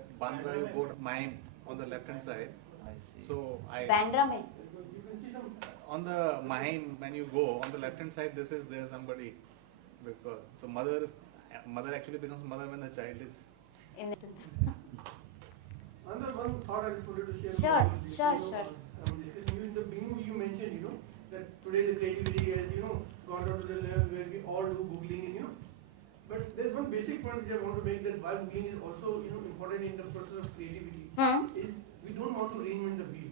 that Bandra you go to mine on the left hand side. I see. So Bandra mein. on the mine when you go on the left hand side, this is there somebody, because so mother actually becomes mother when the child is In the Another one thought I just wanted to share. Sure, about this, sure, you know, sure. You in the beginning you mentioned, that today the creativity has, gone down to the level where we all do Googling and, but there's one basic point which I want to make, that why Googling is also, important in the process of creativity, is we don't want to reinvent the wheel,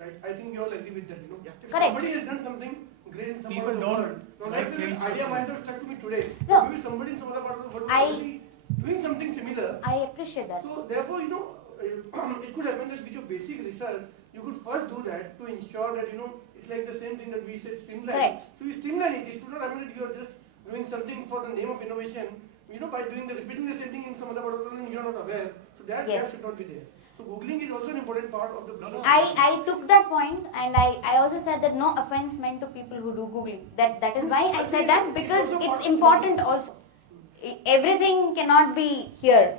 right? I think we all agree with that, If Correct. somebody has done something great in some People part of the don't world, now like let's say change the idea so might have stuck to me today, No. maybe somebody in some other part of the world was I- already doing something similar. I appreciate that. So therefore, it could happen that with your basic research, you could first do that to ensure that, it's like the same thing that we said, streamline. Correct. So you streamline it. It should not happen that you are just doing something for the name of innovation, by repeating the same thing in some other part of the world and you are not aware. So that Yes. should not be there. So Googling is also an important part of the process. I took that point, and I also said that no offense meant to people who do Googling. That is why I said that, because it's important also. Everything cannot be here.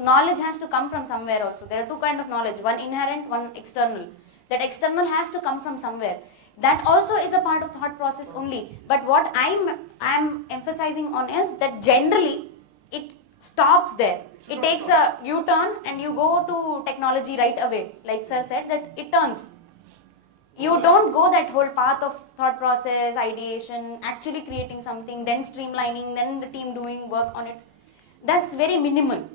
Knowledge has to come from somewhere also. There are two kinds of knowledge, one inherent, one external. That external has to come from somewhere. That also is a part of thought process only. But what I'm emphasizing on is that generally it stops there. It takes a U-turn and you go to technology right away. Like sir said, that it turns. You don't go that whole path of thought process, ideation, actually creating something, then streamlining, then the team doing work on it. That's very minimal.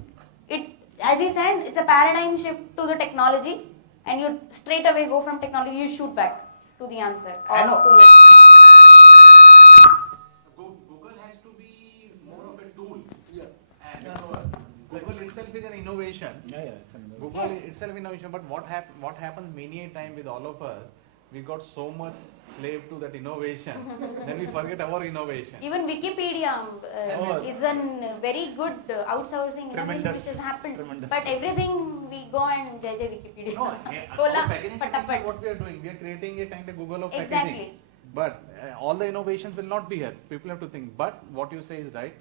As he said, it's a paradigm shift to the technology, and you straight away go from technology, you shoot back to the answer. Google has to be more of a tool. Yeah. And Google itself is an innovation. Google Yes. itself innovation. But what happens many a time with all of us, we got so much slave to that innovation, then we forget our innovation. Even Wikipedia is a very good outsourcing innovation Tremendous. which has happened. Tremendous. But everything we go and judge Wikipedia. No, Cola, packaging fatapat. is what we are doing. We are creating a kind of Google of packaging. Exactly. But all the innovations will not be here. People have to think. But what you say is right,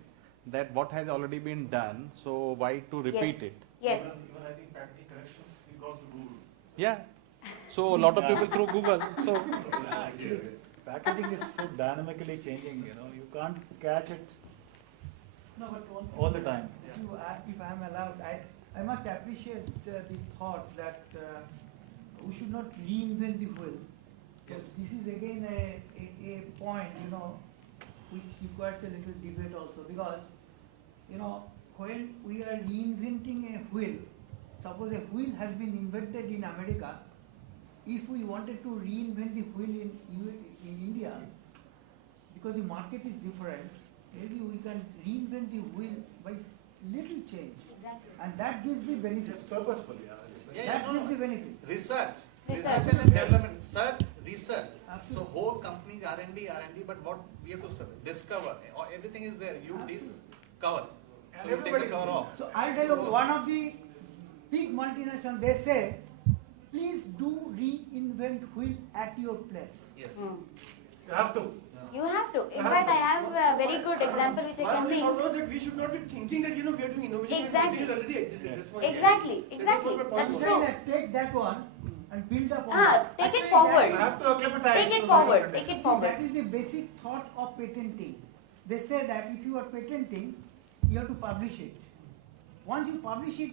that what has already been done, so why to repeat Yes. it? Yes. Even I think packaging corrections we go to Google. Yeah. So a lot of people through Google. So Actually, packaging is so dynamically changing, you can't catch it No, but one all the time. if I am allowed, I must appreciate the thought that we should not reinvent the wheel. Because this is again a point, which requires a little debate also. Because, when we are reinventing a wheel, suppose a wheel has been invented in America, if we wanted to reinvent the wheel in India, because the market is different, maybe we can reinvent the wheel by little change. Exactly. And that gives the benefit. It's purposeful, That gives the benefit. research Research. and development, research. Absolutely. So whole companies R&D, but what we have to discover, everything is there. You discover. So you take the cover off. So I'll tell you, one of the big multinationals, they say, please do reinvent wheel at your place. Yes. You have to. You have to. In fact, I have a very good example which I Why can we think. don't know that we should not be thinking that, we are doing innovation. Exactly. It already existed. That's why- Exactly. That's Exactly. what my point That's was. true. Take that one and build up on Take it You forward. have to acclimatize. Take it to forward. the Take it See, forward. that is the basic thought of patenting. They say that if you are patenting, you have to publish it. Once you publish it,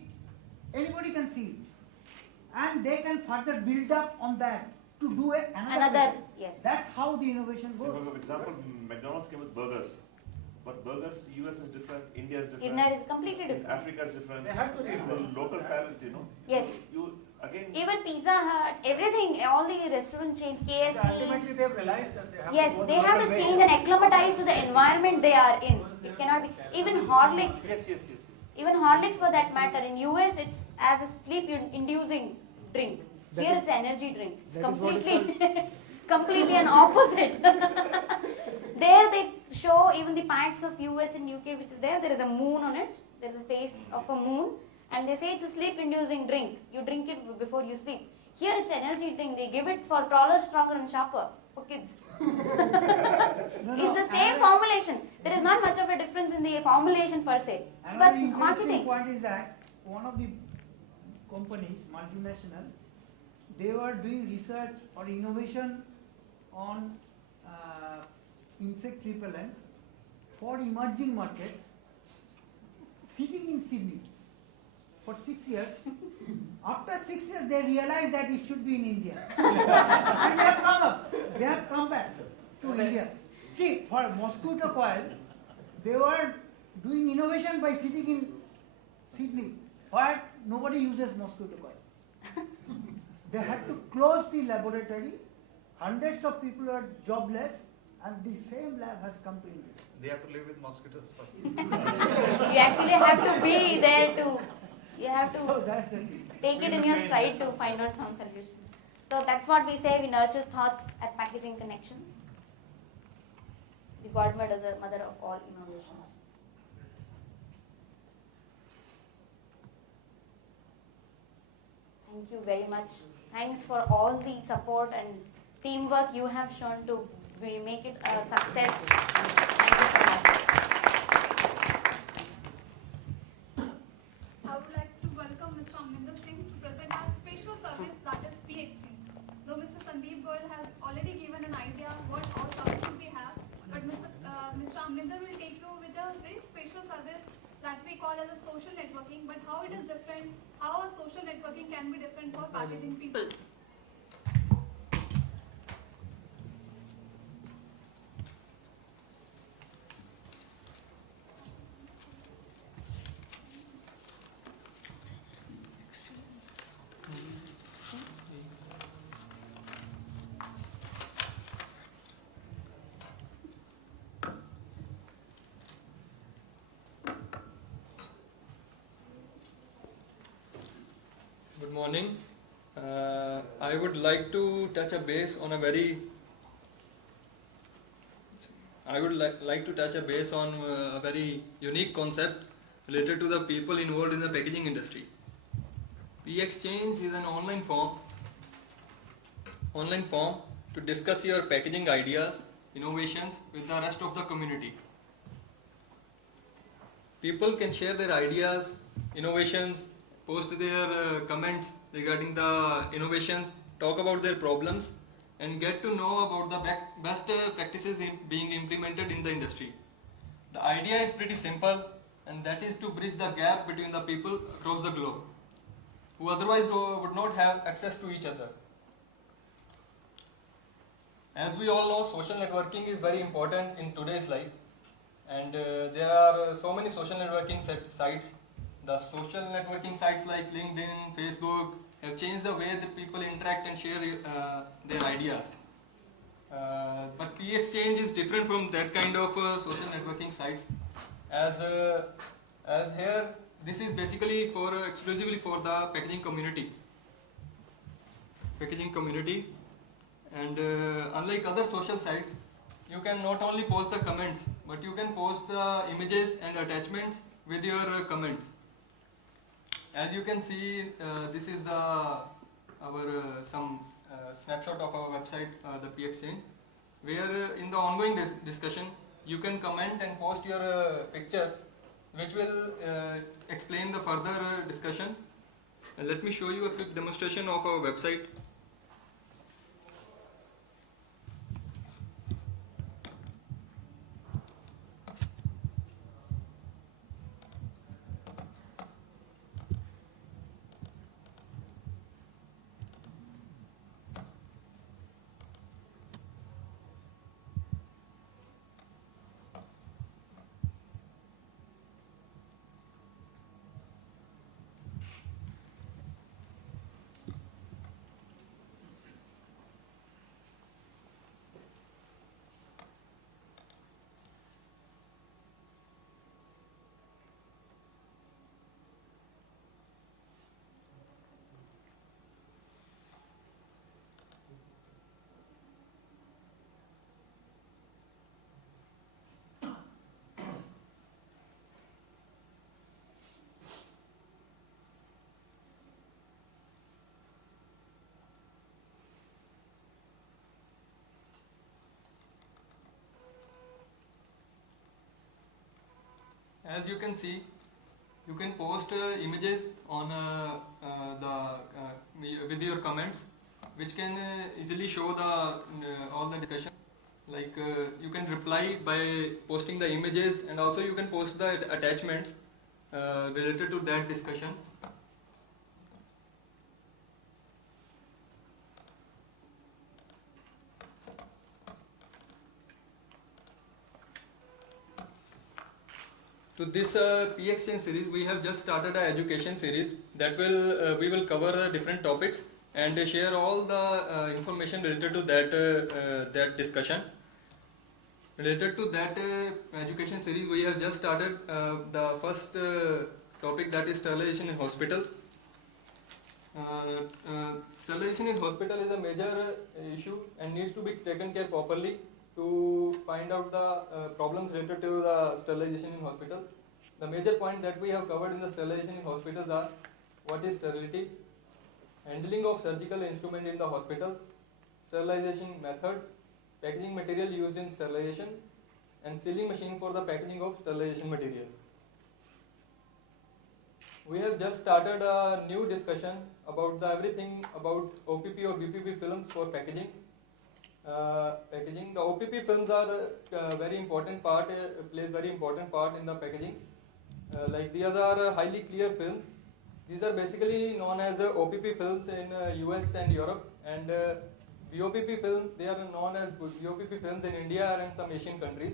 anybody can see it. And they can further build up on that to do another patent. Yes. That's how the innovation So, goes. for example, McDonald's came with burgers. But burgers, US is different, India is different. India is completely different. Africa is different. They have to The reinvent. local talent, Yes. You again. Even Pizza Hut, everything, all the restaurant chains, Ultimately, KFC. they have realized that they have Yes, to go they the have to local way. change and acclimatize to the environment they are in. It cannot be. Even Horlicks. Yes. Even Horlicks for that matter. In US, it's as a sleep-inducing drink. Here, it's an energy drink. It's completely, completely an opposite. There, they show even the packs of US and UK, which is there. There is a moon on it. There is a face of a moon, and they say it's a sleep-inducing drink. You drink it before you sleep. Here, it's energy drink. They give it for taller, stronger, and sharper for kids. It's the same formulation. There is not much of a difference in the formulation per se. But Another interesting marketing. point is that one of the companies, multinational, they were doing research or innovation on insect repellent for emerging markets, sitting in Sydney for 6 years. After 6 years, they realized that it should be in India. And they have come back to India. See, for mosquito coil, they were doing innovation by sitting in Sydney, where nobody uses mosquito coil. They had to close the laboratory, hundreds of people are jobless, and the same lab has come to India. They have to live with mosquitoes first. You actually have to be there to, you have So to that's the thing. take it in your stride to find out some solution. So that's what we say, we nurture thoughts at Packaging Connections. The godmother, the mother of all innovations. Thank you very much. Thanks for all the support and teamwork you have shown to make it a success. Thank you so much. I would like to welcome Mr. Amrinder Singh to present our special service, that is P-Exchange. Though Mr. Sandeep Goyal has already given an idea what all services we have, but Mr. Amrinder will take you with a very special service that we call as a social networking, but how it is different, how a social networking can be different for packaging people. Good morning. I would like to touch a base on a very. I would like to touch a base on a very unique concept related to the people involved in the packaging industry. P-Exchange is an online form to discuss your packaging ideas, innovations with the rest of the community. People can share their ideas, innovations, post their comments regarding the innovations, talk about their problems, and get to know about the best practices being implemented in the industry. The idea is pretty simple, and that is to bridge the gap between the people across the globe who otherwise would not have access to each other. As we all know, social networking is very important in today's life, and there are so many social networking sites. The social networking sites like LinkedIn, Facebook have changed the way that people interact and share their ideas. But P-Exchange is different from that kind of social networking sites. As here, this is basically exclusively for the packaging community. And unlike other social sites, you can not only post the comments, but you can post the images and attachments with your comments. As you can see, this is some snapshot of our website, the P-Exchange, where in the ongoing discussion, you can comment and post your pictures, which will explain the further discussion. Let me show you a quick demonstration of our website. As you can see, you can post images on with your comments, which can easily show the all the discussion. Like you can reply by posting the images, and also you can post the attachments related to that discussion. To this P-Exchange series, we have just started an education series that will we will cover different topics and share all the information related to that discussion. Related to that education series, we have just started the first topic, that is sterilization in hospitals. Sterilization in hospital is a major issue and needs to be taken care properly to find out the problems related to the sterilization in hospital. The major point that we have covered in the sterilization in hospitals are: what is sterility, handling of surgical instrument in the hospital, sterilization methods, packaging material used in sterilization, and sealing machine for the packaging of sterilization material. We have just started a new discussion about everything about OPP or BPP films for packaging. The OPP films are very important part, plays very important part in the packaging. Like these are highly clear films. These are basically known as OPP films in US and Europe, and BOPP films, they are known as BOPP films in India and some Asian countries.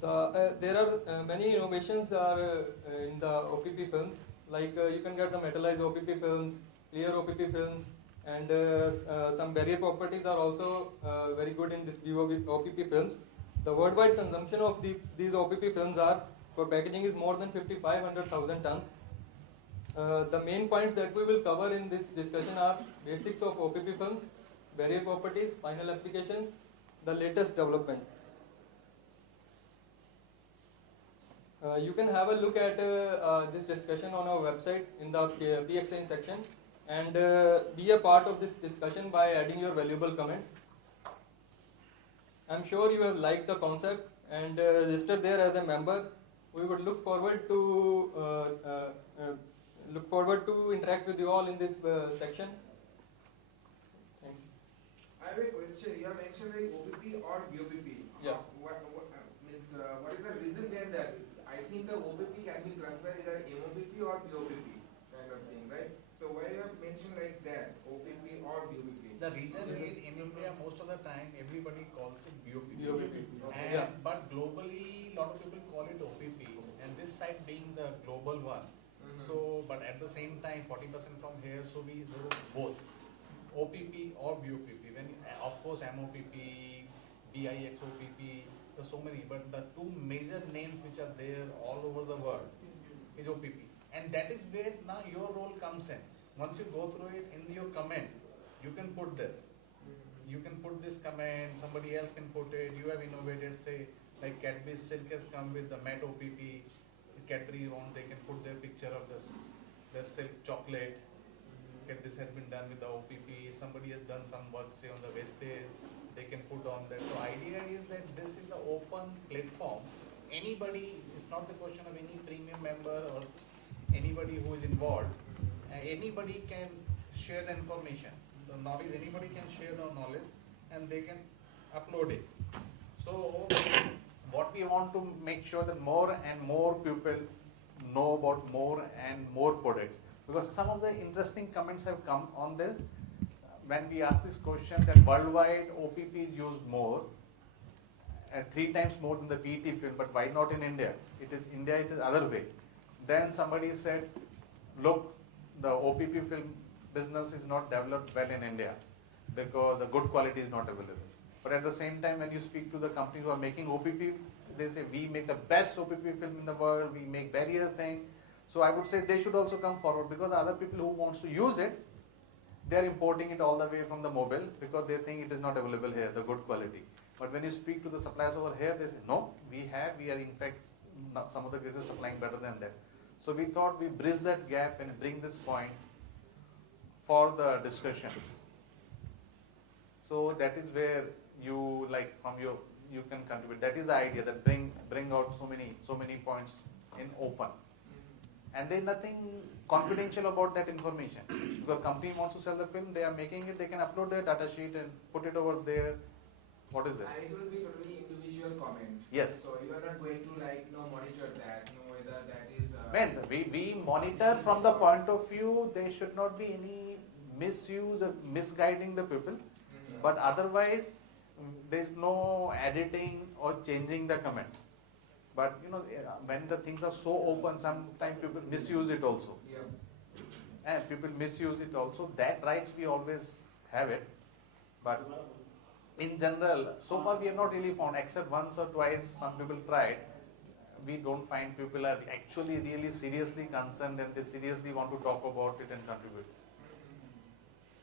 There are many innovations in the OPP films. Like you can get the metallized OPP films, clear OPP films, and some barrier properties are also very good in this OPP films. The worldwide consumption of these OPP films are for packaging is more than 5,500,000 tons. The main points that we will cover in this discussion are basics of OPP films, barrier properties, final applications, the latest developments. You can have a look at this discussion on our website in the P-Exchange section, and be a part of this discussion by adding your valuable comments. I'm sure you have liked the concept and registered there as a member. We would look forward to interact with you all in this section. Thanks. I have a question. You have mentioned like OPP or BOPP. Yeah. What is the reason behind that? I think the OPP can be classified either MOPP or BOPP kind of thing, right? So why you have mentioned like that, OPP or BOPP? The reason is in India most of the time everybody calls it BOPP. Okay. And, Yeah. But globally a lot of people call it OPP, and this side being the global one. So, but at the same time 40% from here, so we do both OPP or BOPP. Then of course MOPP, BIXOPP, there's so many, but the two major names which are there all over the world is OPP. And that is where now your role comes in. Once you go through it, in your comment, you can put this. You can put this comment, somebody else can put it, you have innovated, say, like Cadbury Silk has come with the matte OPP, Cadbury on, they can put their picture of this silk chocolate. Okay, this has been done with the OPP, somebody has done some work, say, on the wastage, they can put on that. So idea is that this is the open platform. Anybody, it's not the question of any premium member or anybody who is involved. Anybody can share the information, the knowledge, anybody can share the knowledge and they can upload it. So what we want to make sure that more and more people know about more and more products. Because some of the interesting comments have come on this. When we ask this question that worldwide OPP is used more, 3 times more than the PET film, but why not in India? It is other way. Then somebody said, look, the OPP film business is not developed well in India because the good quality is not available. But at the same time, when you speak to the companies who are making OPP, they say we make the best OPP film in the world, we make barrier thing. So I would say they should also come forward, because the other people who wants to use it, they are importing it all the way from the mobile because they think it is not available here, the good quality. But when you speak to the suppliers over here, they say, no, we are in fact, some of the grid is supplying better than that. So we thought we bridge that gap and bring this point for the discussions. So that is where you, like from your you can contribute. That is the idea, that bring out so many points in open. And there is nothing confidential about that information. Because company wants to sell the film, they are making it, they can upload their data sheet and put it over there. What is it? And it will be totally individual comment. Yes. So you are not going to monitor that, whether that is. Means we monitor from the point of view, there should not be any misuse or misguiding the people. But otherwise, there is no editing or changing the comments. But when the things are so open, sometimes people misuse it also. Yeah. And people misuse it also. That rights we always have it. But in general, so far we have not really found, except once or twice some people tried. We don't find people are actually really seriously concerned and they seriously want to talk about it and contribute.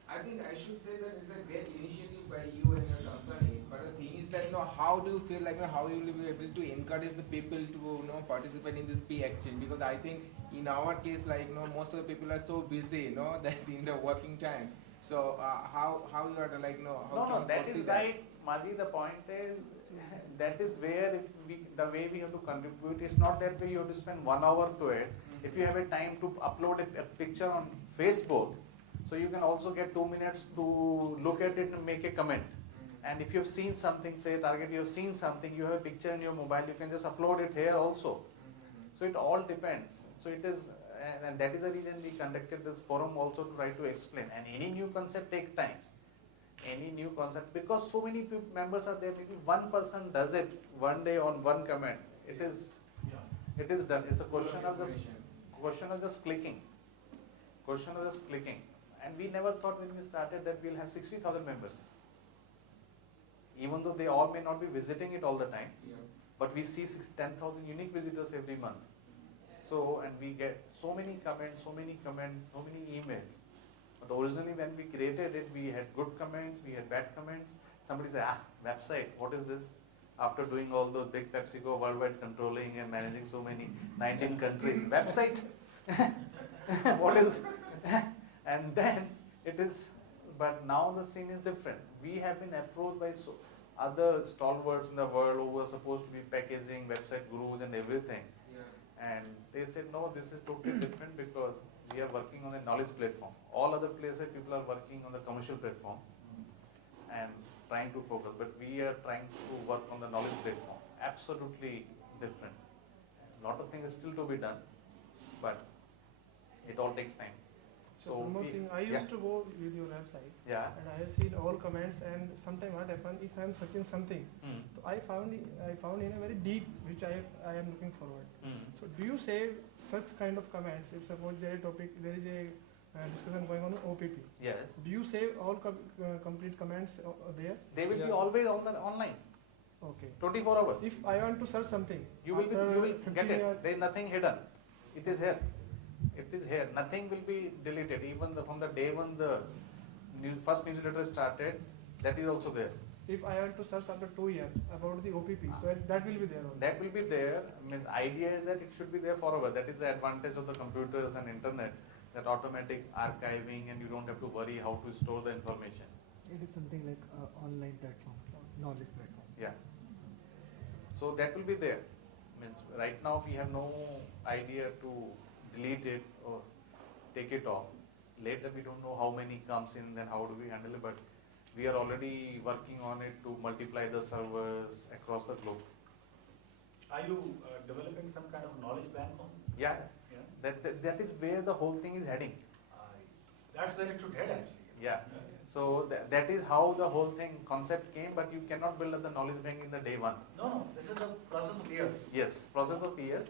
I think I should say that it's a great initiative by you and your company. But the thing is that how do you feel like how you will be able to encourage the people to participate in this P exchange? Because I think in our case, most of the people are so busy, that in the working time. So how you are No, that is right, Madhi. The point is that is where the way we have to contribute. It's not that way you have to spend 1 hour to it. If you have a time to upload a picture on Facebook, so you can also get 2 minutes to look at it and make a comment. And if you have seen something, say target, you have seen something, you have a picture in your mobile, you can just upload it here also. So it all depends. So it is, and that is the reason we conducted this forum also to try to explain. And any new concept takes time. Any new concept, because so many members are there, maybe one person does it one day on one comment. It is done. It's a question of just clicking. And we never thought when we started that we'll have 60,000 members. Even though they all may not be visiting it all the time, but we see 10,000 unique visitors every month. So, and we get so many comments, so many emails. But originally when we created it, we had good comments, we had bad comments. Somebody said, website, what is this? After doing all those big PepsiCo worldwide controlling and managing so many 19 countries, website? What is and then it is, but now the scene is different. We have been approached by other stalwarts in the world who were supposed to be packaging, website gurus and everything. And they said, no, this is totally different because we are working on a knowledge platform. All other places people are working on the commercial platform and trying to focus, but we are trying to work on the knowledge platform. Absolutely different. A lot of things still to be done, but it all takes time. So one more thing, I used to go with your website, and I have seen all comments. And sometimes what happens if I am searching something, so I found in a very deep, which I am looking forward. So do you save such kind of comments? If suppose there is a discussion going on OPP. Yes. Do you save all complete comments there? They will be always online. Okay. 24 hours. If I want to search something, you will get it. There is nothing hidden. It is here. It is here. Nothing will be deleted. Even from the day when the first newsletter started, that is also there. If I want to search after 2 years about the OPP, that will be there also. That will be there. I mean, the idea is that it should be there forever. That is the advantage of the computers and internet, that automatic archiving, and you don't have to worry how to store the information. It is something like online platform, knowledge platform. Yeah. So that will be there. Means right now we have no idea to delete it or take it off. Later we don't know how many comes in, then how do we handle it, but we are already working on it to multiply the servers across the globe. Are you developing some kind of knowledge platform? Yeah. That is where the whole thing is heading. That's where it should head actually. Yeah. So that is how the whole thing concept came, but you cannot build up the knowledge bank in the day one. No, this is a process of years. Yes, process of years.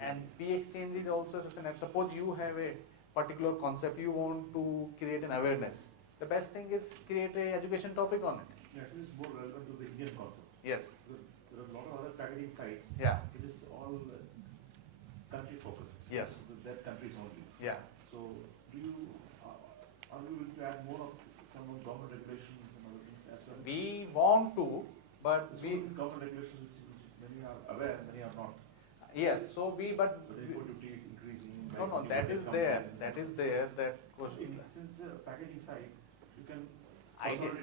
And P exchange is also such an app. Suppose you have a particular concept, you want to create an awareness. The best thing is create an education topic on it. Yeah, it is more relevant to the Indian concept. Yes. There are a lot of other packaging sites. Yeah. It is all country focused. Yes. That countries only. Yeah. So do you are you going to add more of some government regulations and other things as well? We want to, but government regulations which many are aware and many are not. Yes. So but the import duty is increasing. No, that is there. That is there. That was since packaging side, you can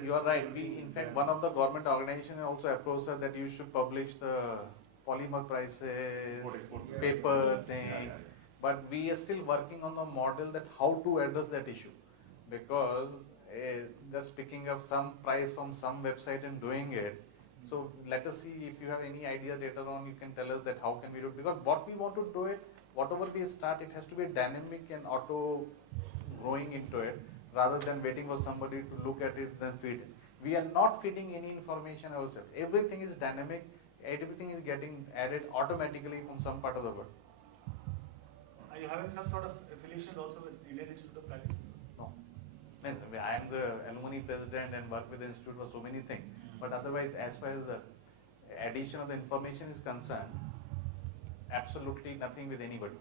You are right. In fact, one of the government organizations also approached us that you should publish the polymer prices, paper thing. But we are still working on the model that how to address that issue, because just picking up some price from some website and doing it. So let us see if you have any idea later on. You can tell us that how can we do it, because what we want to do it, whatever we start, it has to be dynamic and auto growing into it, rather than waiting for somebody to look at it then feed it. We are not feeding any information ourselves. Everything is dynamic. Everything is getting added automatically from some part of the world. Are you having some sort of affiliation also with Indian Institute of Packaging? No. I am the alumni president and work with the institute for so many things. But otherwise, as far as the addition of the information is concerned, absolutely nothing with anybody.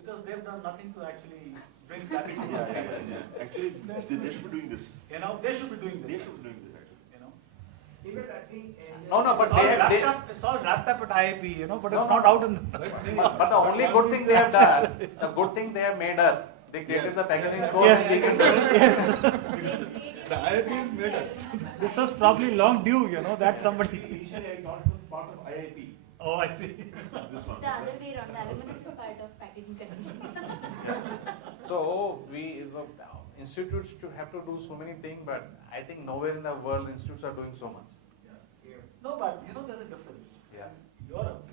Because they've done nothing to actually bring packaging. Actually, they should be doing this. You know, they should be doing this. They should be doing this actually. You know. Even I think. No, but it's all wrapped up at IIP, you know, but it's not out in the. But the only good thing they have done, the good thing they have made us. They created the packaging code. Yes. The IIP has made us. This was probably long due, you know, that somebody. Initially, I thought it was part of IIP. Oh, I see. This one. The other way around, the alumnus is part of packaging conditions. So institutes should have to do so many things, but I think nowhere in the world institutes are doing so much. No, but you know, there's a difference. Yeah. Europe,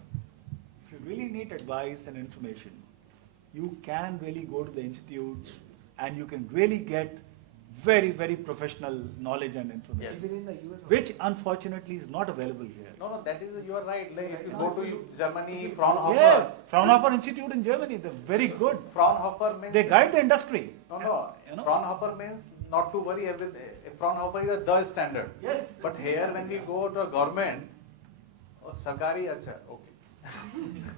if you really need advice and information, you can really go to the institutes and you can really get very, very professional knowledge and information. Yes. Even in the US. Which unfortunately is not available here. No, that is, you are right. Like if you go to Germany, Fraunhofer. Yes, Fraunhofer Institute in Germany, they're very good. Fraunhofer means. They guide the industry. No. You know? Fraunhofer means not to worry. Fraunhofer is the standard. Yes. But here, when we go to a government, Sarkari, acha, okay.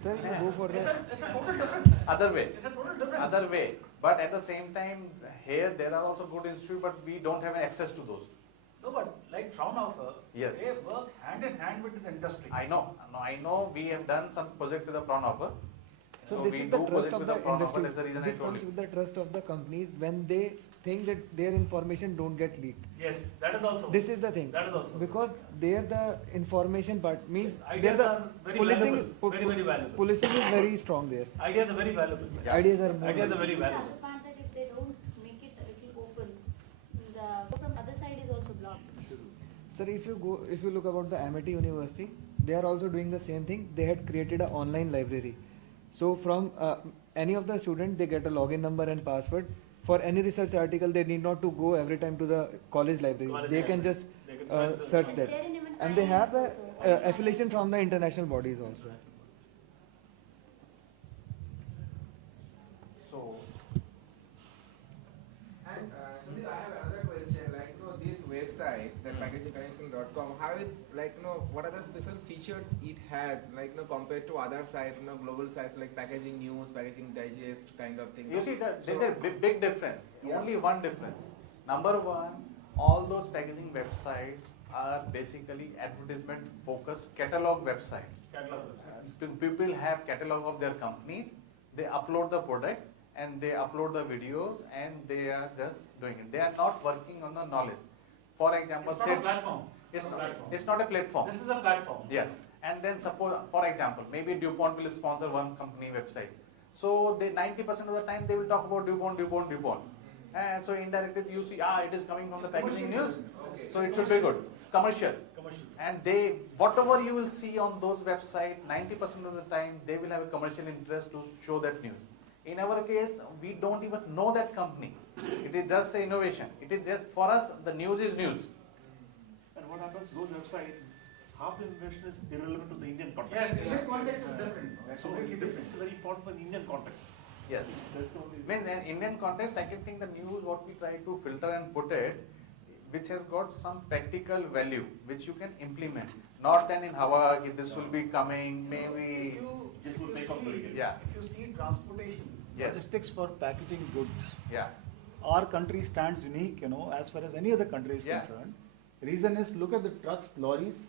Sir, you go for the. It's a total difference. Other way. It's a total difference. Other way. But at the same time, here there are also good institutes, but we don't have access to those. No, but like Fraunhofer, Yes. they work hand in hand with the industry. I know. We have done some project with the Fraunhofer. So we this is the do trust project of with the Fraunhofer. industry. That's the reason This I told comes you. with the trust of the companies when they think that their information don't get leaked. Yes, that is also. This is the thing. That is also. Because there the information part means Yes, ideas there are very policing, valuable. Very, very valuable. Policing is very strong there. Ideas are very valuable. Yeah. Ideas are more. Ideas are very The valuable. other part that if they don't make it a little open, the from other side is also blocked. Sir, if you look about the Amity University, they are also doing the same thing. They had created an online library. So from any of the students, they get a login number and password. For any research article, they need not to go every time to the college library. They can just search that. And they have the affiliation from the international bodies also. So, And Sunil, I have another question. Like, this website, that packagingconnection.com, how it's like, what are the special features it has, like, compared to other sites, global sites like Packaging News, Packaging Digest kind of thing. you see, there's a big difference. Yeah. Only one difference. Number one, all those packaging websites are basically advertisement focused catalog websites. People have catalog of their companies, they upload the product and they upload the videos and they are just doing it. They are not working on the knowledge. For example, It's not a platform. It's not a platform. This is a platform. Yes. And then suppose, for example, maybe DuPont will sponsor one company website. So they 90% of the time they will talk about DuPont. And so indirectly you see, it is coming from the packaging news. Okay. So it should be good. Commercial. And whatever you will see on those websites, 90% of the time they will have a commercial interest to show that news. In our case, we don't even know that company. It is just an innovation. It is just, for us, the news is news. And what happens, those websites, half the information is irrelevant to the Indian context. Yes, Indian context is different. So this is very important for the Indian context. Yes. That's the only. Means in Indian context, second thing, the news, what we try to filter and put it, which has got some practical value, which you can implement. Not then in Hawa, this will be coming, maybe. Just for sake of doing it. Yeah. If you see transportation, Yes. logistics for packaging goods, Yeah. our country stands unique, as far as any other country is Yeah. concerned. Reason is, look at the trucks, lorries,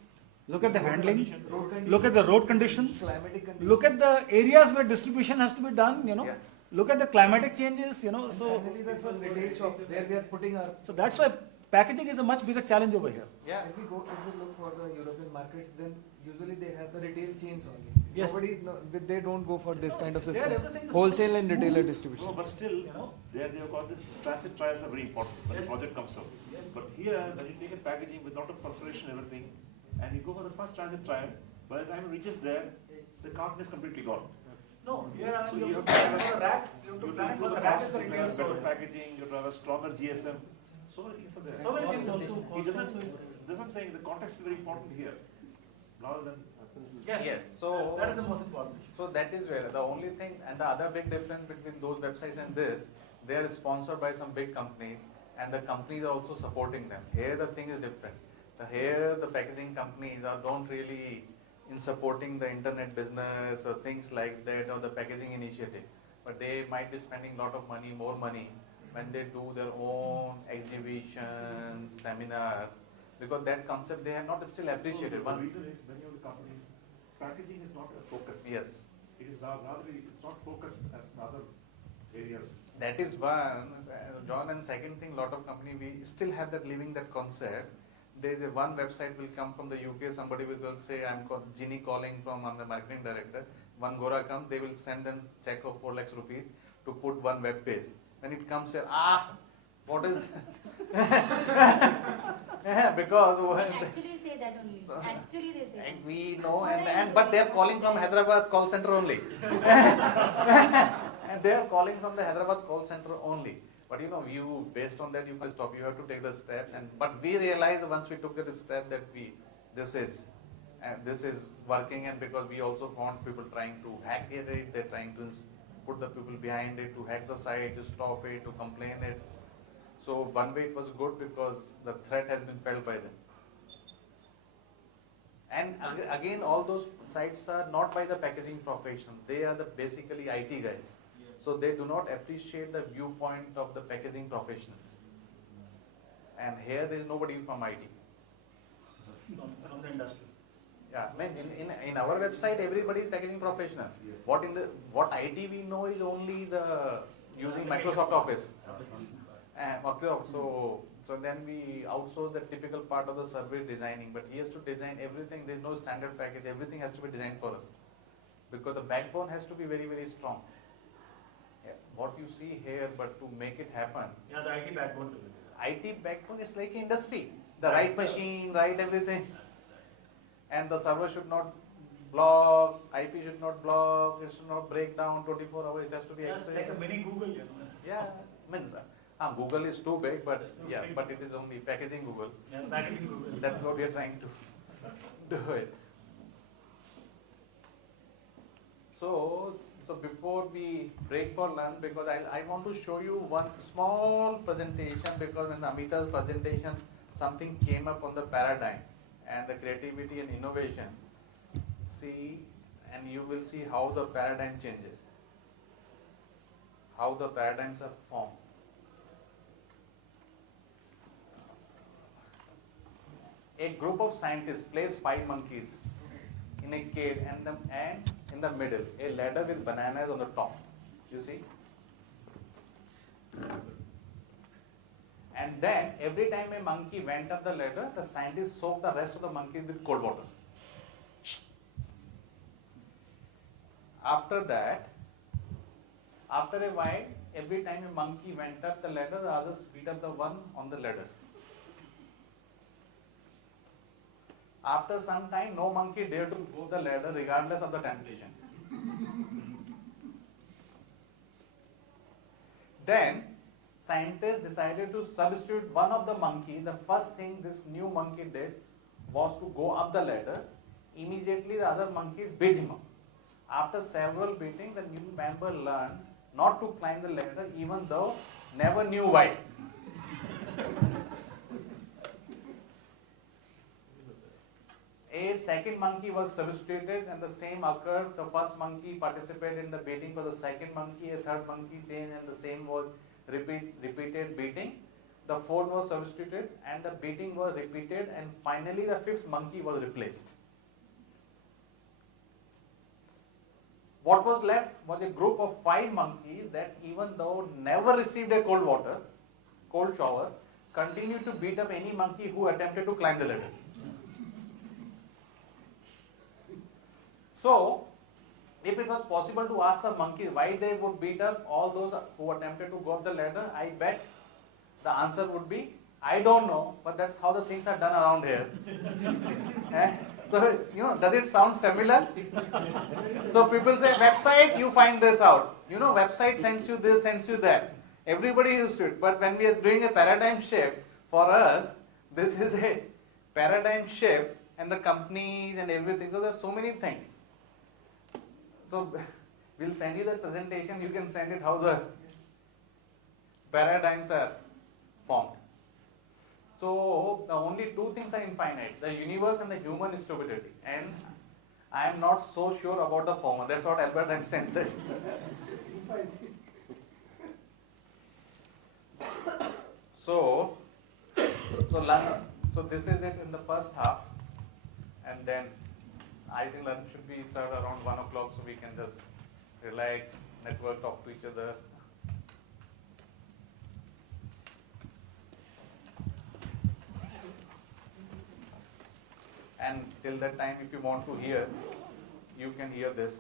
look at the handling, Road condition. look at the road conditions, Climatic conditions. look at the areas where distribution has to be done, Yeah. look at the climatic changes, And so finally, that's what retail shop where we are putting our. that's why packaging is a much bigger challenge over here. Yeah. If we look for the European markets, then usually they have the retail chains only. Yes. They don't go for this kind of There system. everything is Wholesale so and retailer smooth. distribution. No, but still, there they have got this transit trials are very important when Yes. the project comes out. Yes. But here, when you take a packaging with lot of perforation and everything, and you go for the first transit trial, by the time it reaches there, the carton is completely gone. No, here So you you have have to to plan for the rack, you have to plan for the rack is the you retail have better store. packaging, you have to have a stronger GSM. So many things are there. So many things also. It doesn't, that's what I'm saying, the context is very important here, rather than. Yes. Yes. So that is the most important issue. So that is where the only thing, and the other big difference between those websites and this, they are sponsored by some big companies, and the companies are also supporting them. Here the thing is different. Here the packaging companies don't really in supporting the internet business or things like that, or the packaging initiative. But they might be spending a lot of money, more money, when they do their own exhibitions, seminars, because that concept they have not still appreciated. The reason is many of the companies, packaging is not a focus. Yes. It is rather, it's not focused as in other areas. That is one, John, and second thing, lot of company, we still have that living that concept. There is one website will come from the UK, somebody will say, I'm Ginny calling from, I'm the marketing director. One Gora comes, they will send them check of 4 lakhs rupees to put one web page. When it comes here, what is yeah, because They actually say that only. So- Actually they say that. and we know, but they are calling from Hyderabad call center only. And they are calling from the Hyderabad call center only. But you based on that you can stop. You have to take the steps. But we realized once we took that step that this is working, and because we also found people trying to hack it, they're trying to put the people behind it to hack the site, to stop it, to complain it. So one way it was good because the threat has been felt by them. And again, all those sites are not by the packaging professional. They are the basically IT guys. So they do not appreciate the viewpoint of the packaging professionals. And here there is nobody from IT. From the industry. Yeah, I mean, in our website, everybody is packaging professional. What IT we know is only the using Microsoft Office. So then we outsource the typical part of the service designing, but he has to design everything. There is no standard package. Everything has to be designed for us because the backbone has to be very, very strong. Yeah, what you see here, but to make it happen, Yeah, the IT backbone to it. IT backbone is like industry. The right machine, right everything. And the server should not block, IP should not block, it should not break down 24 hours, it has to be Just accessed. like a mini Google, Yeah, means Google is too big, but yeah, but it is only packaging Google. Yeah, packaging Google. That's what we are trying to do it. So before we break for lunch, because I want to show you one small presentation, because in Amita's presentation, something came up on the paradigm and the creativity and innovation. See, and you will see how the paradigm changes, how the paradigms are formed. A group of scientists placed 5 monkeys in a cage, and in the middle a ladder with bananas on the top. You see? And then every time a monkey went up the ladder, the scientists soaked the rest of the monkeys with cold water. After that, after a while, every time a monkey went up the ladder, the others beat up the one on the ladder. After some time, no monkey dared to go the ladder regardless of the temptation. Then, scientists decided to substitute one of the monkeys. The first thing this new monkey did was to go up the ladder. Immediately, the other monkeys beat him up. After several beatings, the new member learned not to climb the ladder, even though never knew why. A second monkey was substituted, and the same occurred. The first monkey participated in the beating for the second monkey, a third monkey changed, and the same was repeated beating. The fourth was substituted, and the beating was repeated, and finally the fifth monkey was replaced. What was left was a group of 5 monkeys that, even though never received a cold shower, continue to beat up any monkey who attempted to climb the ladder. So, if it was possible to ask the monkeys why they would beat up all those who attempted to go up the ladder, I bet the answer would be, I don't know, but that's how the things are done around here. So, does it sound familiar? So people say, website, you find this out. Website sends you this, sends you that. Everybody is used to it. But when we are doing a paradigm shift, for us, this is a paradigm shift, and the companies and everything. So there's so many things. So we'll send you the presentation. You can send it how the paradigms are formed. So the only two things are infinite, the universe and the human stupidity. And I am not so sure about the former. That's what Albert Einstein said. So this is it in the first half. And then I think lunch should be served around 1 o'clock, so we can just relax, network, talk to each other. And till that time, if you want to hear, you can hear this.